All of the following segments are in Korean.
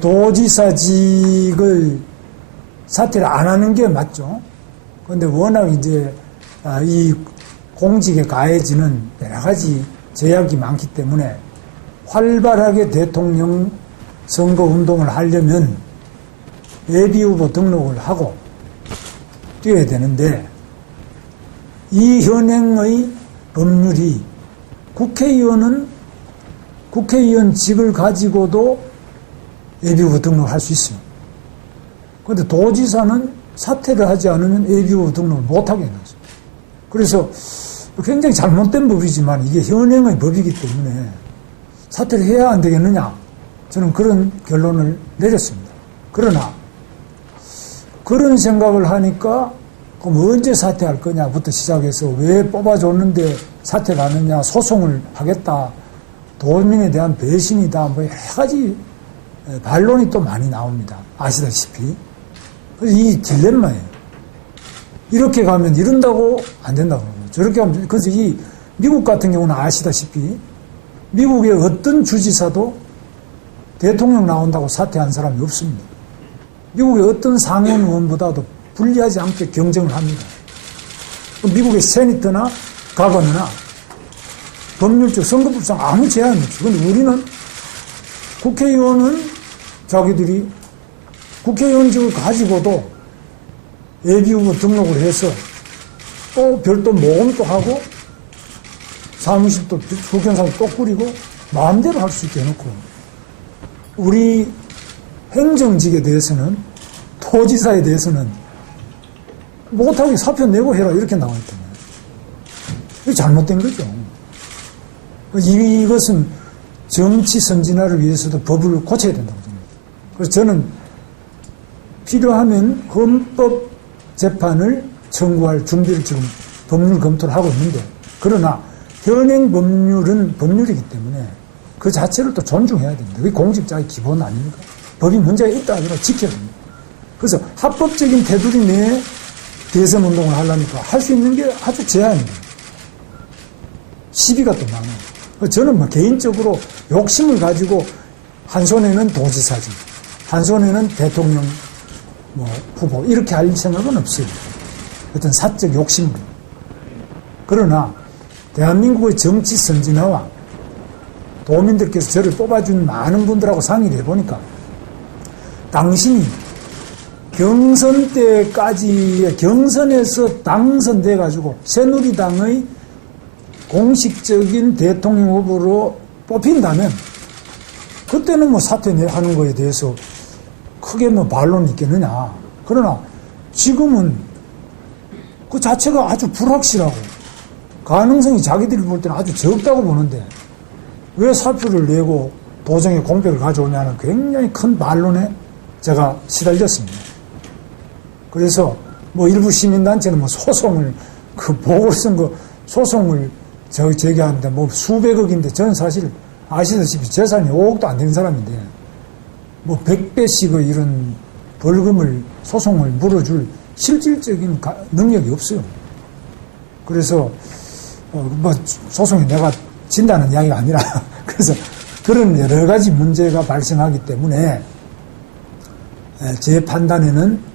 도지사직을 사퇴를 안 하는 게 맞죠. 그런데 워낙 이제 이 공직에 가해지는 여러 가지 제약이 많기 때문에 활발하게 대통령 선거 운동을 하려면 예비후보 등록을 하고 뛰어야 되는데, 이 현행의 법률이 국회의원직을 가지고도 예비후보 등록을 할 수 있어요. 그런데 도지사는 사퇴를 하지 않으면 예비후보 등록을 못하게 해놨어요. 그래서 굉장히 잘못된 법이지만 이게 현행의 법이기 때문에 사퇴를 해야 안 되겠느냐, 저는 그런 결론을 내렸습니다. 그러나 그런 생각을 하니까 그럼 언제 사퇴할 거냐부터 시작해서 왜 뽑아줬는데 사퇴를 안 하느냐, 소송을 하겠다, 도민에 대한 배신이다, 뭐 여러 가지 반론이 또 많이 나옵니다. 아시다시피. 그래서 이 딜레마예요. 이렇게 가면 이런다고 안 된다고 그러고, 저렇게 하면, 그래서 이 미국 같은 경우는 아시다시피 미국의 어떤 주지사도 대통령 나온다고 사퇴한 사람이 없습니다. 미국의 어떤 상원 의원보다도 불리하지 않게 경쟁을 합니다. 미국의 세니터나 가거너나 법률적 선거법상 아무 제한이 없죠. 그런데 우리는 국회의원은 자기들이 국회의원직을 가지고도 예비후보 등록을 해서 또 별도 모험도 하고 사무실도 국회의원사무실 또 꾸리고 마음대로 할 수 있게 해놓고, 우리 행정직에 대해서는, 도지사에 대해서는 못하게 사표 내고 해라 이렇게 나와 있잖아요. 이게 잘못된 거죠. 이것은 정치 선진화를 위해서도 법을 고쳐야 된다고 생각합니다. 그래서 저는 필요하면 헌법 재판을 청구할 준비를 지금 법률 검토를 하고 있는데, 그러나 현행 법률은 법률이기 때문에 그 자체를 또 존중해야 됩니다. 그게 공직자의 기본 아닙니까? 법이 문제가 있다 하더라도 지켜야 됩니다. 그래서 합법적인 테두리 내에 대선 운동을 하려니까 할 수 있는 게 아주 제한입니다. 시비가 또 많아요. 저는 뭐 개인적으로 욕심을 가지고 한 손에는 도지사직, 한 손에는 대통령 후보 이렇게 할 생각은 없어요. 어떤 사적 욕심으로. 그러나 대한민국의 정치 선진화와 도민들께서 저를 뽑아준 많은 분들하고 상의를 해보니까, 당신이 경선 때까지의 경선에서 당선돼가지고 새누리당의 공식적인 대통령 후보로 뽑힌다면 그때는 사퇴하는 거에 대해서 크게 반론이 있겠느냐. 그러나 지금은 그 자체가 아주 불확실하고 가능성이 자기들이 볼 때는 아주 적다고 보는데 왜 사표를 내고 도정의 공백을 가져오냐는 굉장히 큰 반론에 제가 시달렸습니다. 그래서 일부 시민단체는 소송을, 그 보궐선거 소송을 제기하는데 수백억인데, 저는 사실 아시다시피 재산이 5억도 안 되는 사람인데 100배씩의 이런 벌금을, 소송을 물어줄 실질적인 능력이 없어요. 그래서 소송이 내가 진다는 이야기가 아니라 그래서 그런 여러 가지 문제가 발생하기 때문에 제 판단에는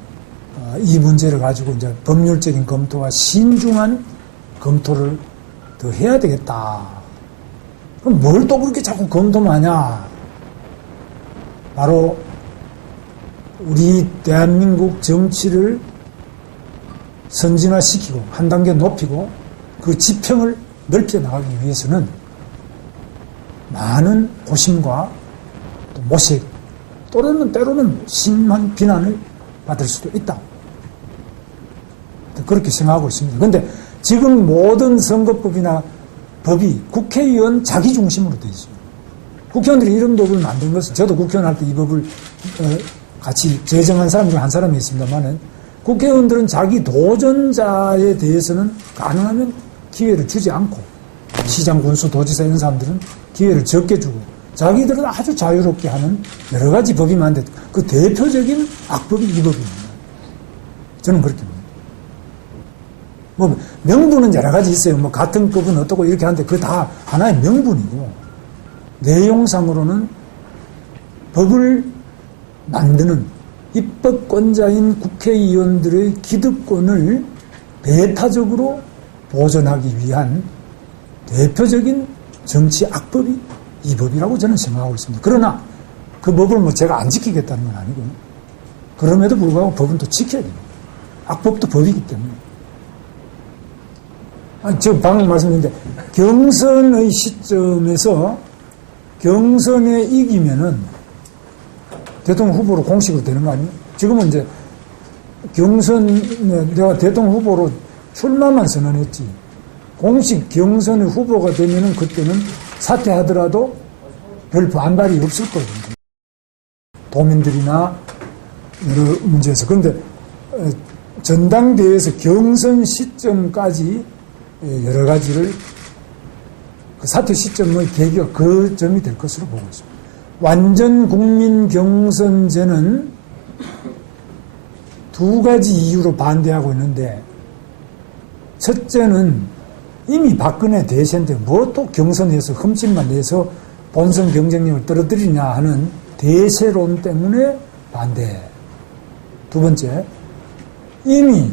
이 문제를 가지고 이제 법률적인 검토와 신중한 검토를 더 해야 되겠다. 그럼 뭘 또 그렇게 자꾸 검토만 하냐? 바로 우리 대한민국 정치를 선진화시키고 한 단계 높이고 그 지평을 넓혀 나가기 위해서는 많은 고심과 또 모색, 때로는 심한 비난을 받을 수도 있다. 그렇게 생각하고 있습니다. 그런데 지금 모든 선거법이나 법이 국회의원 자기 중심으로 되어 있어요. 국회의원들이 이런 법을 만든 것은, 저도 국회의원 할 때 이 법을 같이 제정한 사람 중 한 사람이 있습니다만은, 국회의원들은 자기 도전자에 대해서는 가능하면 기회를 주지 않고, 시장, 군수, 도지사 이런 사람들은 기회를 적게 주고, 자기들은 아주 자유롭게 하는 여러 가지 법이 많은데 그 대표적인 악법이 이 법입니다. 저는 그렇게 봅니다. 명분은 여러 가지 있어요. 같은 법은 어떻고 이렇게 하는데 그거 다 하나의 명분이고, 내용상으로는 법을 만드는 입법권자인 국회의원들의 기득권을 배타적으로 보존하기 위한 대표적인 정치 악법이 이 법이라고 저는 생각하고 있습니다. 그러나 그 법을 뭐 제가 안 지키겠다는 건 아니고요. 그럼에도 불구하고 법은 또 지켜야 됩니다. 악법도 법이기 때문에. 지금 방금 말씀드렸는데 경선의 시점에서 경선에 이기면은 대통령 후보로 공식으로 되는 거 아니에요? 지금은 이제 경선에 내가 대통령 후보로 출마만 선언했지 공식 경선의 후보가 되면은 그때는 사퇴하더라도 별 반발이 없을 거거든요. 도민들이나 여러 문제에서. 그런데 전당대회에서 경선 시점까지 여러 가지를 그 사퇴 시점의 계기가 그 점이 될 것으로 보고 있습니다. 완전 국민 경선제는 두 가지 이유로 반대하고 있는데 첫째는 이미 박근혜 대세인데 뭐 또 경선에서 흠집만 내서 본선 경쟁력을 떨어뜨리냐 하는 대세론 때문에 반대. 두 번째, 이미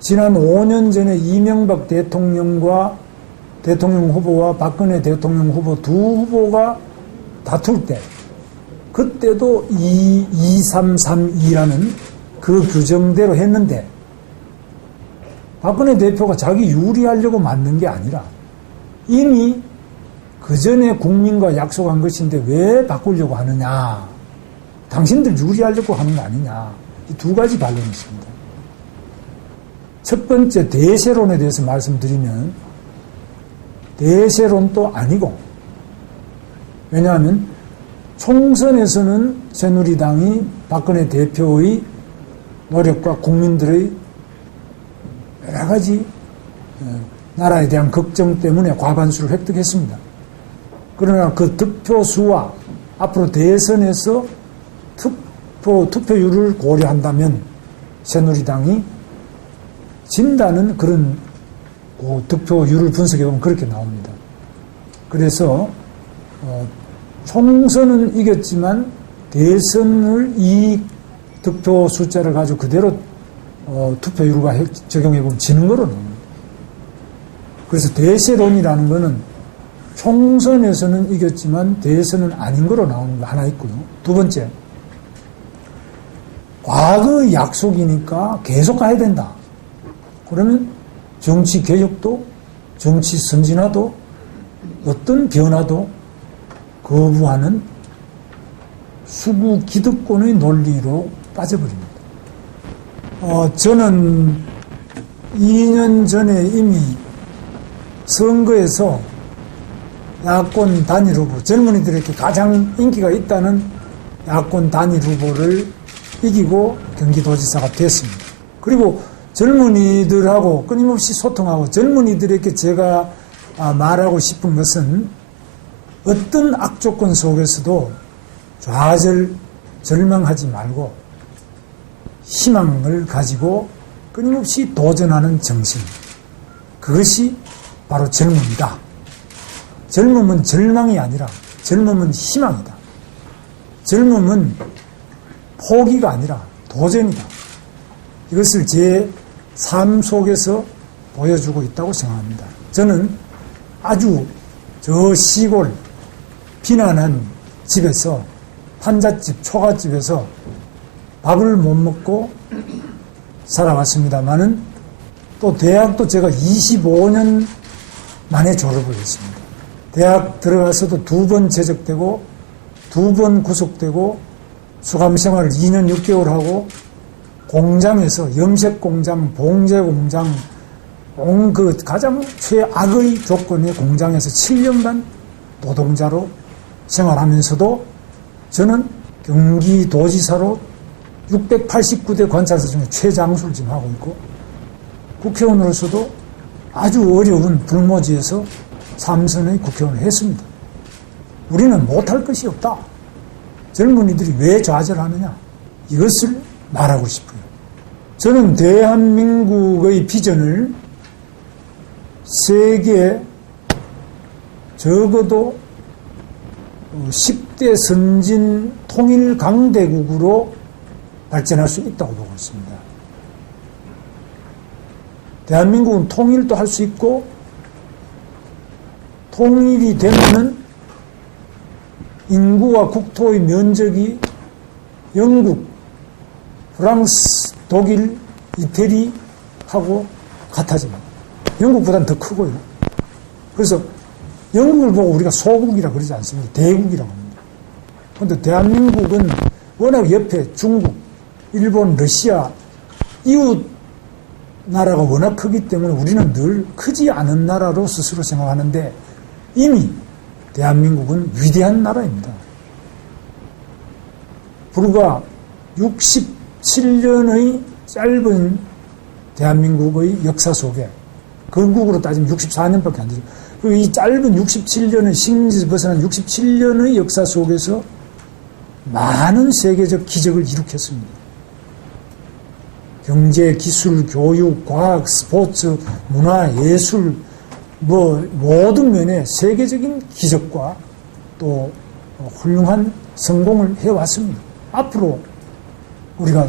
지난 5년 전에 이명박 대통령과 대통령 후보와 박근혜 대통령 후보 두 후보가 다툴 때 그때도 2-3-3-2라는 그 규정대로 했는데 박근혜 대표가 자기 유리하려고 만든 게 아니라 이미 그 전에 국민과 약속한 것인데 왜 바꾸려고 하느냐. 당신들 유리하려고 하는 거 아니냐. 이 두 가지 반론이 있습니다. 첫 번째 대세론에 대해서 말씀드리면 대세론도 아니고 왜냐하면 총선에서는 새누리당이 박근혜 대표의 노력과 국민들의 여러 가지 나라에 대한 걱정 때문에 과반수를 획득했습니다. 그러나 그 득표수와 앞으로 대선에서 투표율을 고려한다면 새누리당이 진다는 그런 득표율을 분석해보면 그렇게 나옵니다. 그래서 총선은 이겼지만 대선을 이 득표 숫자를 가지고 그대로 투표율과 적용해보면 지는 거로 나옵니다. 그래서 대세론이라는 거는 총선에서는 이겼지만 대선은 아닌 거로 나오는 거 하나 있고요. 두 번째, 과거의 약속이니까 계속 가야 된다. 그러면 정치 개혁도 정치 선진화도 어떤 변화도 거부하는 수구 기득권의 논리로 빠져버립니다. 저는 2년 전에 이미 선거에서 야권 단일 후보, 젊은이들에게 가장 인기가 있다는 야권 단일 후보를 이기고 경기도지사가 됐습니다. 그리고 젊은이들하고 끊임없이 소통하고 젊은이들에게 제가 말하고 싶은 것은 어떤 악조건 속에서도 좌절, 절망하지 말고 희망을 가지고 끊임없이 도전하는 정신. 그것이 바로 젊음이다. 젊음은 절망이 아니라 젊음은 희망이다. 젊음은 포기가 아니라 도전이다. 이것을 제 삶 속에서 보여주고 있다고 생각합니다. 저는 아주 저 시골 비난한 집에서 판잣집, 초가집에서 밥을 못 먹고 살아왔습니다만은 또 대학도 제가 25년 만에 졸업을 했습니다. 대학 들어가서도 2번 제적되고 2번 구속되고 수감생활을 2년 6개월 하고 공장에서 염색공장, 봉제공장, 그 가장 최악의 조건의 공장에서 7년간 노동자로 생활하면서도 저는 경기도지사로 689대 관찰사 중에 최장수를 지금 하고 있고 국회의원으로서도 아주 어려운 불모지에서 3선의 국회의원을 했습니다. 우리는 못할 것이 없다. 젊은이들이 왜 좌절하느냐? 이것을 말하고 싶어요. 저는 대한민국의 비전을 세계에 적어도 10대 선진 통일 강대국으로 발전할 수 있다고 보고 있습니다. 대한민국은 통일도 할 수 있고 통일이 되면은 인구와 국토의 면적이 영국, 프랑스, 독일, 이태리하고 같아집니다. 영국보다는 더 크고요. 그래서 영국을 보고 우리가 소국이라 그러지 않습니다. 대국이라고 합니다. 그런데 대한민국은 워낙 옆에 중국, 일본, 러시아, 이웃 나라가 워낙 크기 때문에 우리는 늘 크지 않은 나라로 스스로 생각하는데 이미 대한민국은 위대한 나라입니다. 불과 67년의 짧은 대한민국의 역사 속에 건국으로 따지면 64년밖에 안 되죠. 그리고 이 짧은 67년의 식민지에서 벗어난 67년의 역사 속에서 많은 세계적 기적을 일으켰습니다. 경제, 기술, 교육, 과학, 스포츠, 문화, 예술, 모든 면에 세계적인 기적과 또 훌륭한 성공을 해왔습니다. 앞으로 우리가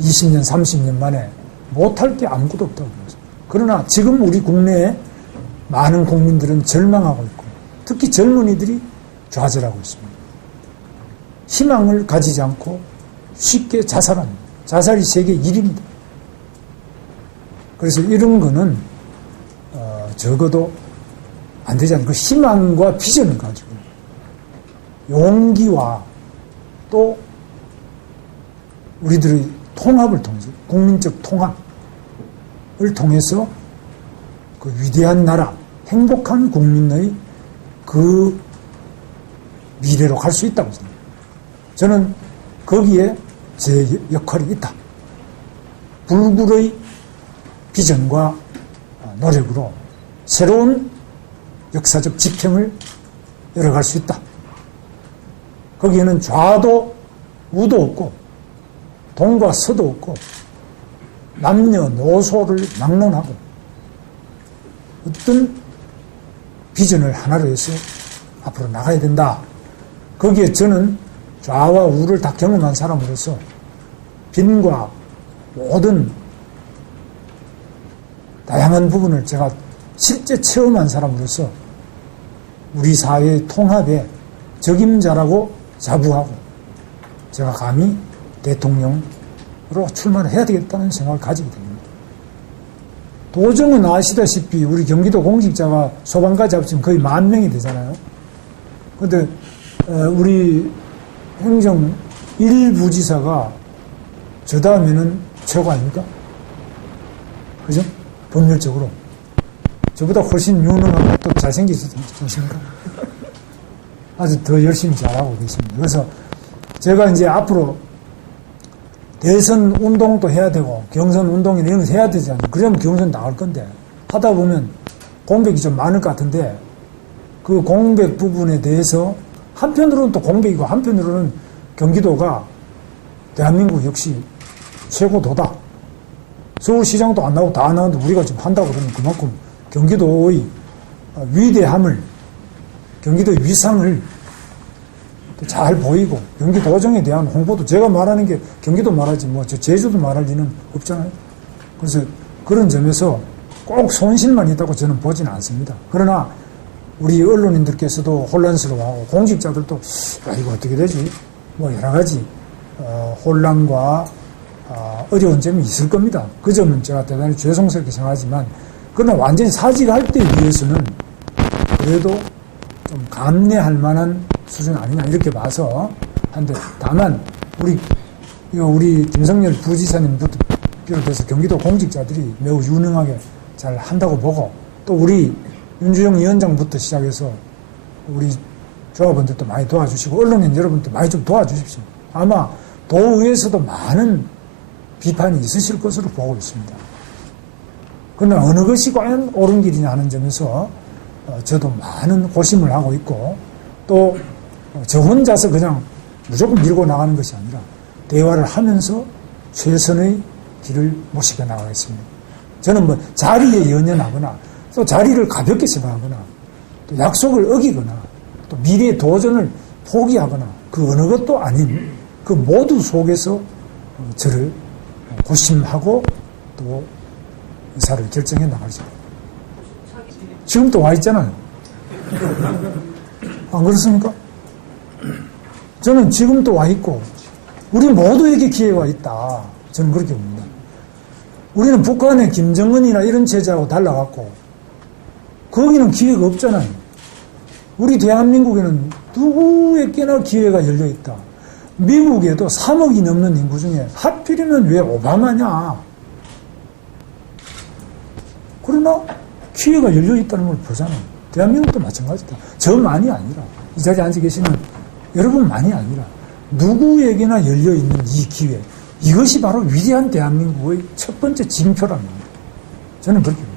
20년, 30년 만에 못할 게 아무것도 없다고 봅니다. 그러나 지금 우리 국내에 많은 국민들은 절망하고 있고 특히 젊은이들이 좌절하고 있습니다. 희망을 가지지 않고 쉽게 자살합니다. 자살이 세계 1위입니다. 그래서 이런 거는 적어도 안 되지 않고 희망과 비전을 가지고 용기와 또 우리들의 통합을 통해서 국민적 통합을 통해서 그 위대한 나라, 행복한 국민의 그 미래로 갈 수 있다고 생각합니다. 저는 거기에 제 역할이 있다. 불굴의 비전과 노력으로 새로운 역사적 지평을 열어갈 수 있다. 거기에는 좌도 우도 없고 동과 서도 없고 남녀노소를 막론하고 어떤 비전을 하나로 해서 앞으로 나가야 된다. 거기에 저는 좌와 우를 다 경험한 사람으로서 빈과 모든 다양한 부분을 제가 실제 체험한 사람으로서 우리 사회의 통합에 적임자라고 자부하고 제가 감히 대통령으로 출마를 해야 되겠다는 생각을 가지게 됩니다. 도정은 아시다시피 우리 경기도 공직자가 소방까지 합치면 거의 10,000명이 되잖아요. 그런데 우리 행정 1부지사가 저 다음에는 최고 아닙니까? 그죠? 법률적으로. 저보다 훨씬 유능하고 또 잘생기지 않습니까? 아주 더 열심히 잘하고 계십니다. 그래서 제가 이제 앞으로 대선 운동도 해야 되고 경선 운동이나 이런 거 해야 되지 않나요? 그러면 경선 나갈 건데 하다 보면 공백이 좀 많을 것 같은데 그 공백 부분에 대해서 한편으로는 또 공백이고 한편으로는 경기도가 대한민국 역시 최고도다. 서울시장도 안 나오고 다 안 나오는데 우리가 지금 한다고 그러면 그만큼 경기도의 위대함을 경기도의 위상을 잘 보이고 경기도정에 대한 홍보도 제가 말하는 게 경기도 말하지 뭐 저 제주도 말할 리는 없잖아요. 그래서 그런 점에서 꼭 손실만 있다고 저는 보지는 않습니다. 그러나 우리 언론인들께서도 혼란스러워하고 공직자들도 이거 어떻게 되지? 뭐 여러 가지 혼란과 어려운 점이 있을 겁니다. 그 점은 제가 대단히 죄송스럽게 생각하지만 그러나 완전히 사직할 때 비해서는 그래도 좀 감내할 만한 수준 아니냐 이렇게 봐서 한데 다만 우리 김성열 부지사님부터 비롯해서 경기도 공직자들이 매우 유능하게 잘 한다고 보고 또 우리 윤주영 위원장부터 시작해서 우리 조합원들도 많이 도와주시고 언론인 여러분도 많이 좀 도와주십시오. 아마 도의회에서도 많은 비판이 있으실 것으로 보고 있습니다. 그러나 어느 것이 과연 옳은 길이냐 하는 점에서 저도 많은 고심을 하고 있고 또 저 혼자서 그냥 무조건 밀고 나가는 것이 아니라 대화를 하면서 최선의 길을 모시게 나가겠습니다. 저는 뭐 자리에 연연하거나 또 자리를 가볍게 생각하거나 또 약속을 어기거나 또 미래의 도전을 포기하거나 그 어느 것도 아닌 그 모두 속에서 저를 고심하고 또 의사를 결정해 나가죠. 지금 또 와 있잖아요. 안 그렇습니까? 저는 지금 또 와 있고 우리 모두에게 기회가 있다. 저는 그렇게 봅니다. 우리는 북한의 김정은이나 이런 체제하고 달라갖고 거기는 기회가 없잖아요. 우리 대한민국에는 누구에게나 기회가 열려있다. 미국에도 3억이 넘는 인구 중에 하필이면 왜 오바마냐. 그러나 기회가 열려있다는 걸 보잖아요. 대한민국도 마찬가지다. 저만이 아니라 이 자리에 앉아 계시는 여러분만이 아니라 누구에게나 열려있는 이 기회, 이것이 바로 위대한 대한민국의 첫 번째 징표랍니다. 저는 그렇게 봅니다.